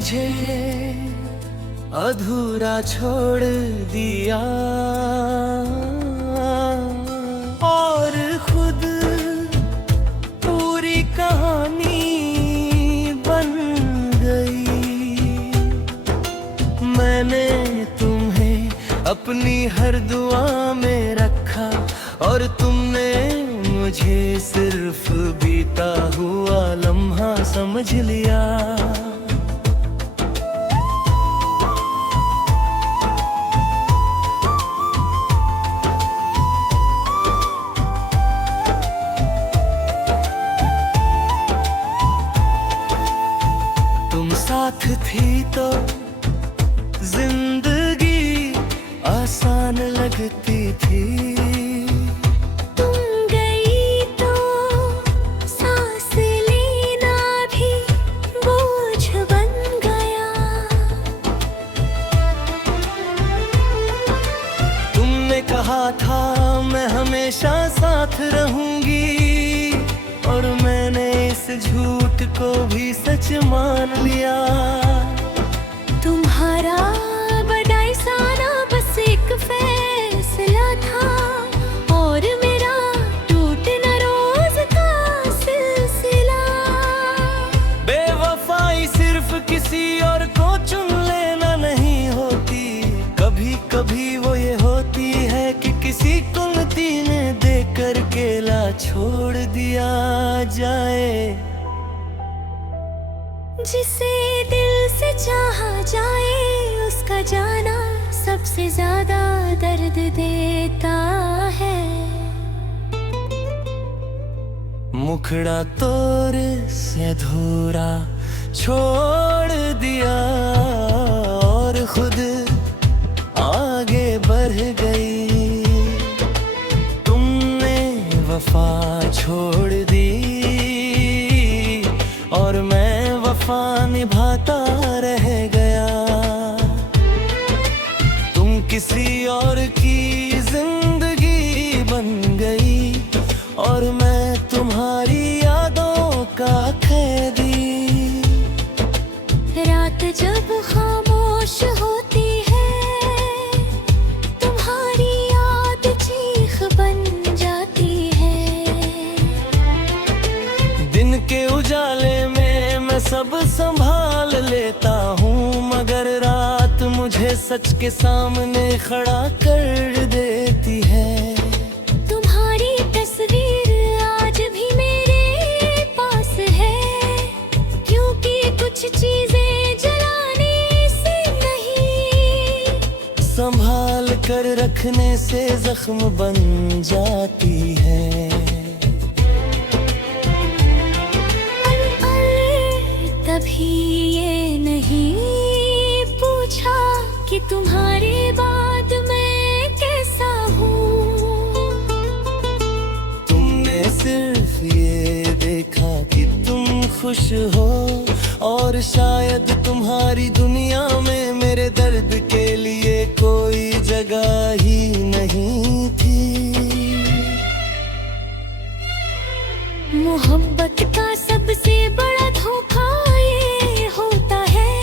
मुझे अधूरा छोड़ दिया और खुद पूरी कहानी बन गई। मैंने तुम्हें अपनी हर दुआ में रखा और तुमने मुझे सिर्फ बीता हुआ लम्हा समझ लिया। तुम साथ थी तो जिंदगी आसान लगती थी। तुम गई तो सांस लेना भी बोझ बन गया। तुमने कहा था मैं हमेशा साथ रहूंगी और मैंने इस झूठ को भी सच मान लिया। तुम्हारा बदाइसाना बस एक फैसला था और मेरा टूटना रोज का सिलसिला। बेवफाई सिर्फ किसी और को चुन लेना नहीं होती, कभी कभी वो ये होती है कि किसी कुलती ने देकर केला छोड़ दिया जाए। जिसे दिल से चाहा जाए उसका जाना सबसे ज्यादा दर्द देता है। मुखड़ा तोर से अधूरा छोड़ दिया और खुद आगे बढ़ गई। तुमने वफा छोड़ दी और मैं वफा निभाता रह गया। तुम किसी और की जिंदगी बन गई और मैं तुम्हारी यादों का कैदी। रात जब खामोश होती है तुम्हारी याद चीख बन जाती है। दिन के उजाले में मैं सब संभाल लेता हूँ मगर रात मुझे सच के सामने खड़ा कर देती है। तुम्हारी तस्वीर आज भी मेरे पास है क्योंकि कुछ चीजें जलाने से नहीं, संभाल कर रखने से जख्म बन जाती है। कभी ये नहीं पूछा कि तुम्हारे बाद मैं कैसा हूँ। तुमने सिर्फ ये देखा कि तुम खुश हो और शायद तुम्हारी दुनिया में मेरे दर्द के लिए कोई जगह ही नहीं थी। मोहब्बत का सबसे बड़ा धोखा ये होता है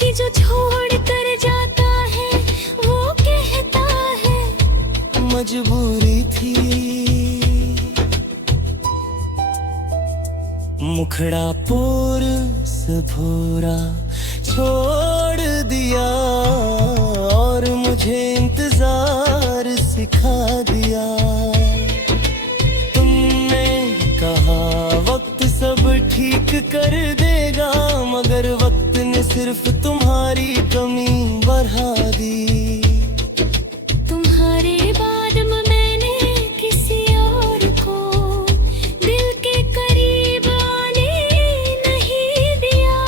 कि जो छोड़ कर जाता है वो कहता है मजबूरी थी। मुखड़ा पूर से भूरा छोड़ दिया और मुझे इंतजार सिखा दिया। तुमने कहा वक्त सब ठीक कर देगा मगर वक्त ने सिर्फ तुम्हारी कमी बढ़ा दी। तुम्हारे बाद मैंने किसी और को दिल के करीब आने नहीं दिया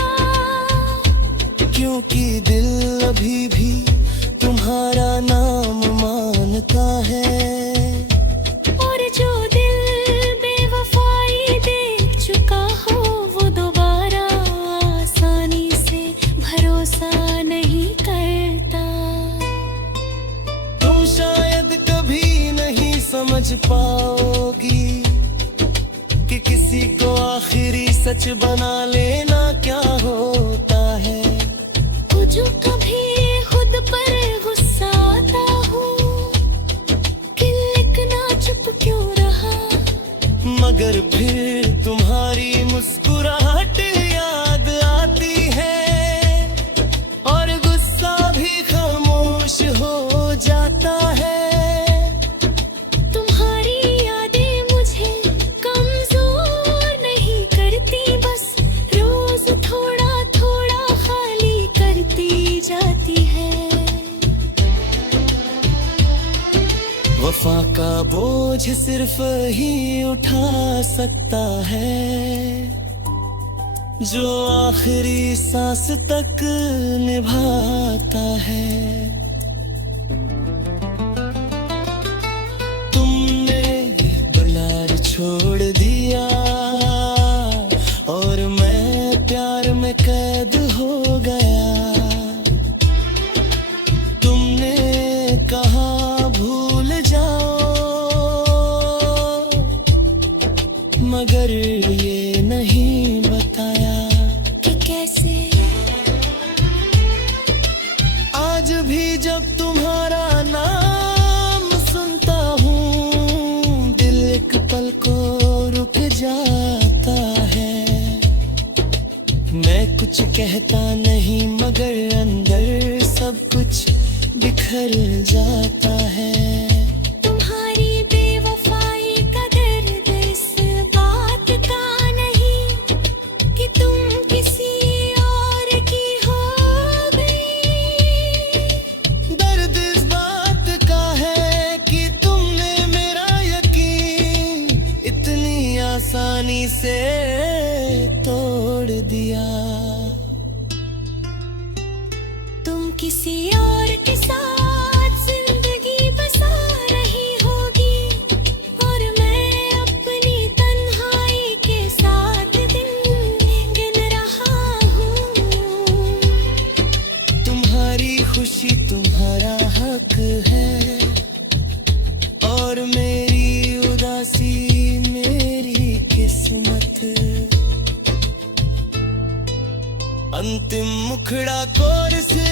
क्योंकि दिल अभी भी तुम्हारा नाम मानता है। और जो दिल बेवफाई देख चुका हो वो दोबारा आसानी से भरोसा नहीं करता। तुम शायद कभी नहीं समझ पाओगी कि किसी को आखिरी सच बना लेना क्या होता है। वफा का बोझ सिर्फ ही उठा सकता है जो आखिरी सांस तक निभाता है। तुमने दुलार छोड़ दिया और मैं प्यार में कैद हो गया। तुमने कहा भूल जाओ, मगर ये नहीं बताया कि कैसे। आज भी जब तुम्हारा नाम सुनता हूँ दिल एक पल को रुक जाता है। मैं कुछ कहता नहीं मगर अंदर सब कुछ बिखर जाता है। तुम्हारी बेवफाई का दर्द इस बात का नहीं कि तुम किसी और की हो गई। दर्द इस बात का है कि तुमने मेरा यकीन इतनी आसानी से तोड़ दिया। तुम किसी और के साथ जिंदगी बसा रही होगी और मैं अपनी तन्हाई के साथ दिन गिन रहा हूँ। तुम्हारी खुशी तुम्हारा हक है और मेरी उदासी मेरी किस्मत। अंतिम मुखड़ा कोर से